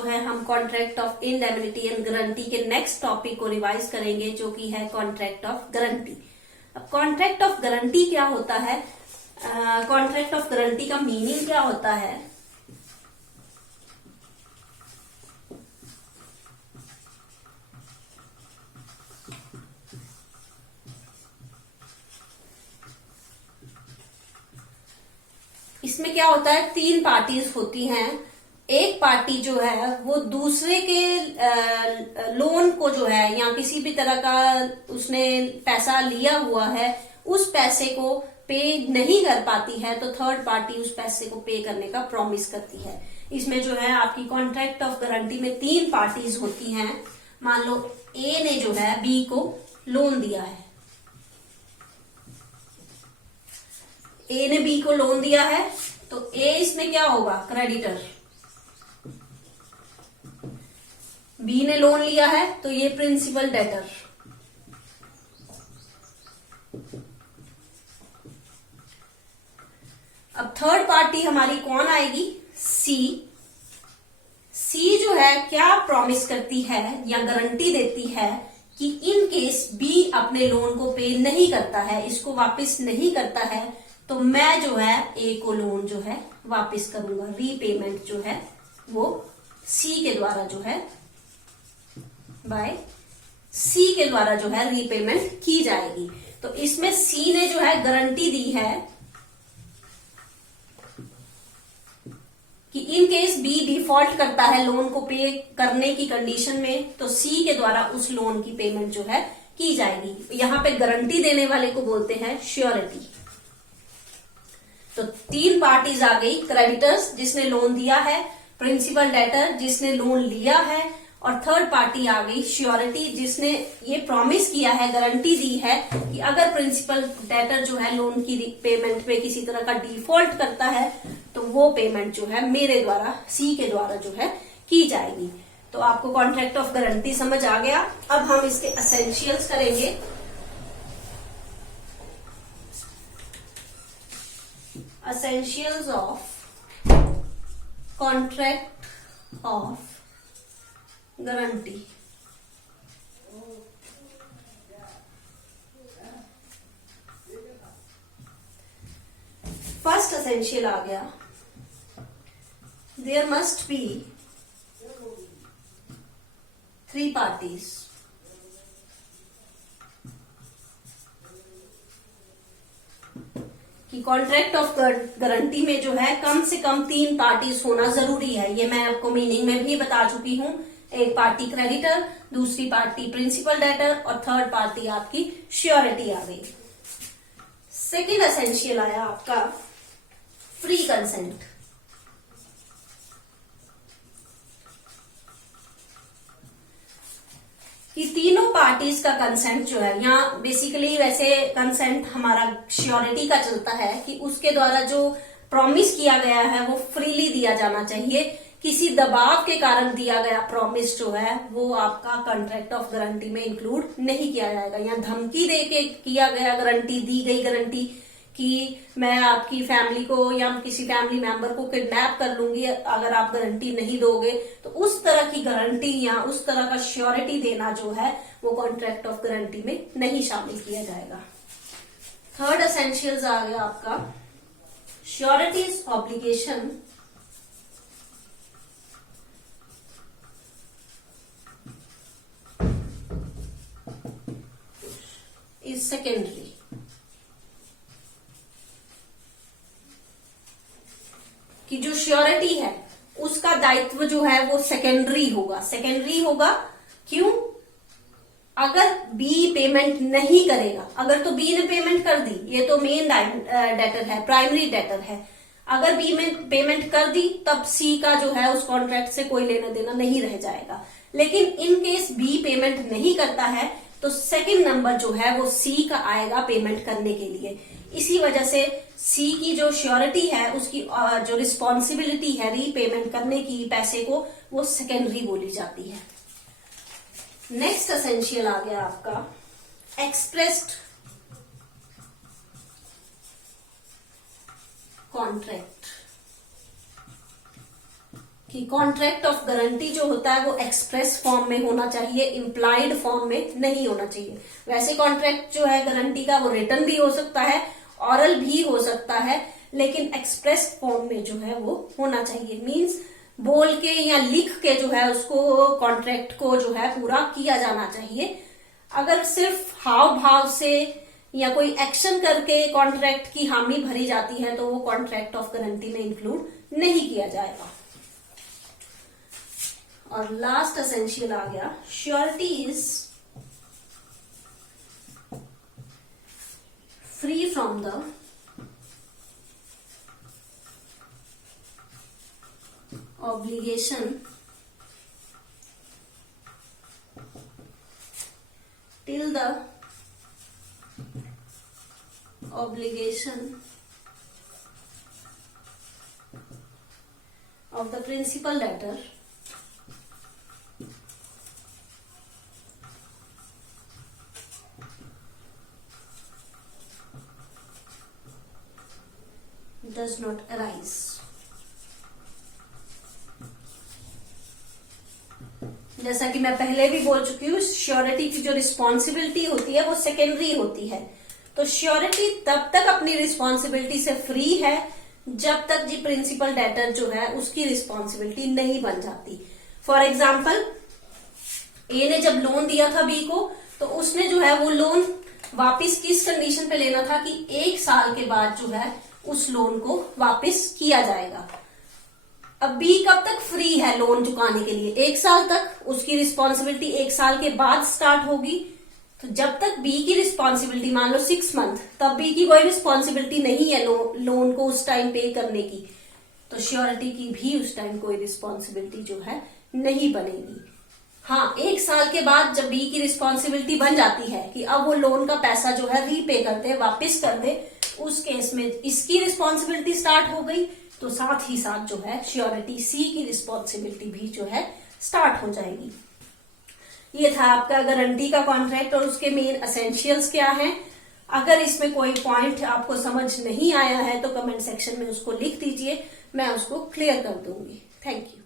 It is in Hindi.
जो है हम contract of indemnity and guarantee के नेक्स्ट टॉपिक को रिवाइज करेंगे, जो कि है कॉन्ट्रैक्ट ऑफ गारंटी। अब कॉन्ट्रैक्ट ऑफ गारंटी क्या होता है, कॉन्ट्रैक्ट ऑफ गारंटी का मीनिंग क्या होता है। इसमें क्या होता है, तीन पार्टीज होती हैं। एक पार्टी जो है वो दूसरे के लोन को जो है या किसी भी तरह का उसने पैसा लिया हुआ है, उस पैसे को पे नहीं कर पाती है, तो थर्ड पार्टी उस पैसे को पे करने का प्रॉमिस करती है। इसमें जो है आपकी कॉन्ट्रैक्ट ऑफ गारंटी में तीन पार्टीज होती हैं। मान लो ए ने जो है बी को लोन दिया है, ए ने बी को लोन दिया है, तो ए इसमें क्या होगा, क्रेडिटर। बी ने लोन लिया है तो ये प्रिंसिपल डेटर। अब थर्ड पार्टी हमारी कौन आएगी, सी। सी जो है क्या प्रॉमिस करती है या गारंटी देती है कि इन केस बी अपने लोन को पे नहीं करता है, इसको वापस नहीं करता है, तो मैं जो है ए को लोन जो है वापस करूंगा। रीपेमेंट जो है वो सी के द्वारा जो है बाय सी के द्वारा जो है रीपेमेंट की जाएगी। तो इसमें सी ने जो है गारंटी दी है कि इन केस बी डिफॉल्ट करता है लोन को पे करने की कंडीशन में, तो सी के द्वारा उस लोन की पेमेंट जो है की जाएगी। यहां पे गारंटी देने वाले को बोलते हैं श्योरिटी। तो तीन पार्टीज आ गई, क्रेडिटर्स जिसने लोन दिया है, प्रिंसिपल डेटर जिसने लोन लिया है, और थर्ड पार्टी आ गई श्योरिटी जिसने ये प्रॉमिस किया है, गारंटी दी है कि अगर प्रिंसिपल डेटर जो है लोन की पेमेंट पे किसी तरह का डिफॉल्ट करता है, तो वो पेमेंट जो है मेरे द्वारा सी के द्वारा जो है की जाएगी। तो आपको कॉन्ट्रैक्ट ऑफ गारंटी समझ आ गया। अब हम इसके एसेंशियल्स करेंगे। Essentials of contract of guarantee। First essential आ गया, there must be three parties. कि कॉन्ट्रैक्ट ऑफ गारंटी में जो है कम से कम तीन पार्टीज होना जरूरी है। ये मैं आपको मीनिंग में भी बता चुकी हूं। एक पार्टी क्रेडिटर, दूसरी पार्टी प्रिंसिपल डेटर, और थर्ड पार्टी आपकी श्योरिटी आ गई। सेकेंड एसेंशियल आया आपका फ्री कंसेंट। कि तीनों पार्टीज का कंसेंट जो है, यहाँ बेसिकली वैसे कंसेंट हमारा श्योरिटी का चलता है कि उसके द्वारा जो प्रॉमिस किया गया है वो फ्रीली दिया जाना चाहिए। किसी दबाव के कारण दिया गया प्रॉमिस जो है वो आपका कॉन्ट्रैक्ट ऑफ गारंटी में इंक्लूड नहीं किया जाएगा। या धमकी दे के किया गया गारंटी, दी गई गारंटी कि मैं आपकी फैमिली को या किसी फैमिली मेंबर को किडनैप कर लूंगी अगर आप गारंटी नहीं दोगे, तो उस तरह की गारंटी या उस तरह का श्योरिटी देना जो है वो कॉन्ट्रैक्ट ऑफ गारंटी में नहीं शामिल किया जाएगा। थर्ड एसेंशियल्स आ गया आपका श्योरिटीज ऑब्लिगेशन इज सेकेंडरी। कि जो श्योरिटी है उसका दायित्व जो है वो सेकेंडरी होगा। सेकेंडरी होगा क्यों? अगर बी पेमेंट नहीं करेगा, अगर तो बी ने पेमेंट कर दी, ये तो मेन डेटर है, प्राइमरी डेटर है, अगर बी में पेमेंट कर दी तब सी का जो है उस कॉन्ट्रैक्ट से कोई लेना देना नहीं रह जाएगा। लेकिन इन केस बी पेमेंट नहीं करता है तो सेकंड नंबर जो है वो सी का आएगा पेमेंट करने के लिए। इसी वजह से सी की जो श्योरिटी है उसकी जो रिस्पॉन्सिबिलिटी है रीपेमेंट करने की पैसे को, वो सेकेंडरी बोली जाती है। नेक्स्ट एसेंशियल आ गया आपका एक्सप्रेस्ड कॉन्ट्रैक्ट। कि कॉन्ट्रैक्ट ऑफ गारंटी जो होता है वो एक्सप्रेस फॉर्म में होना चाहिए, इम्प्लाइड फॉर्म में नहीं होना चाहिए। वैसे कॉन्ट्रैक्ट जो है गारंटी का वो रिटन भी हो सकता है, ऑरल भी हो सकता है, लेकिन एक्सप्रेस फॉर्म में जो है वो होना चाहिए। मीन्स बोल के या लिख के जो है उसको कॉन्ट्रैक्ट को जो है पूरा किया जाना चाहिए। अगर सिर्फ हाव भाव से या कोई एक्शन करके कॉन्ट्रैक्ट की हामी भरी जाती है तो वो कॉन्ट्रैक्ट ऑफ गारंटी में इंक्लूड नहीं किया जाएगा। और लास्ट एसेंशियल आ गया, surety is free from the obligation till the obligation of the principal debtor does not arise। जैसा कि मैं पहले भी बोल चुकी हूँ, श्योरिटी की जो रिस्पॉन्सिबिलिटी होती है वो सेकेंडरी होती है। तो श्योरिटी तब तक अपनी रिस्पॉन्सिबिलिटी से फ्री है जब तक जी प्रिंसिपल डेटर जो है उसकी रिस्पॉन्सिबिलिटी नहीं बन जाती। फॉर एग्जाम्पल, ए ने जब लोन दिया था बी को, तो उसने जो है वो लोन वापस किस कंडीशन पे लेना था कि 1 साल के बाद जो है उस लोन को वापस किया जाएगा। अब बी कब तक फ्री है लोन चुकाने के लिए? 1 साल तक। उसकी रिस्पॉन्सिबिलिटी 1 साल के बाद स्टार्ट होगी। तो जब तक बी की रिस्पॉन्सिबिलिटी मान लो 6 मंथ, तब बी की कोई रिस्पॉन्सिबिलिटी नहीं है लोन को उस टाइम पे करने की, तो श्योरिटी की भी उस टाइम कोई रिस्पॉन्सिबिलिटी जो है नहीं बनेगी। हाँ, 1 साल के बाद जब बी की रिस्पॉन्सिबिलिटी बन जाती है कि अब वो लोन का पैसा जो है रीपे कर दे, वापिस कर दे, उस केस में इसकी रिस्पॉन्सिबिलिटी स्टार्ट हो गई, तो साथ ही साथ जो है श्योरिटी सी की रिस्पॉन्सिबिलिटी भी जो है स्टार्ट हो जाएगी। ये था आपका गारंटी का कॉन्ट्रैक्ट और उसके मेन एसेंशियल्स क्या हैं। अगर इसमें कोई पॉइंट आपको समझ नहीं आया है तो कमेंट सेक्शन में उसको लिख दीजिए, मैं उसको क्लियर कर दूंगी। Thank you.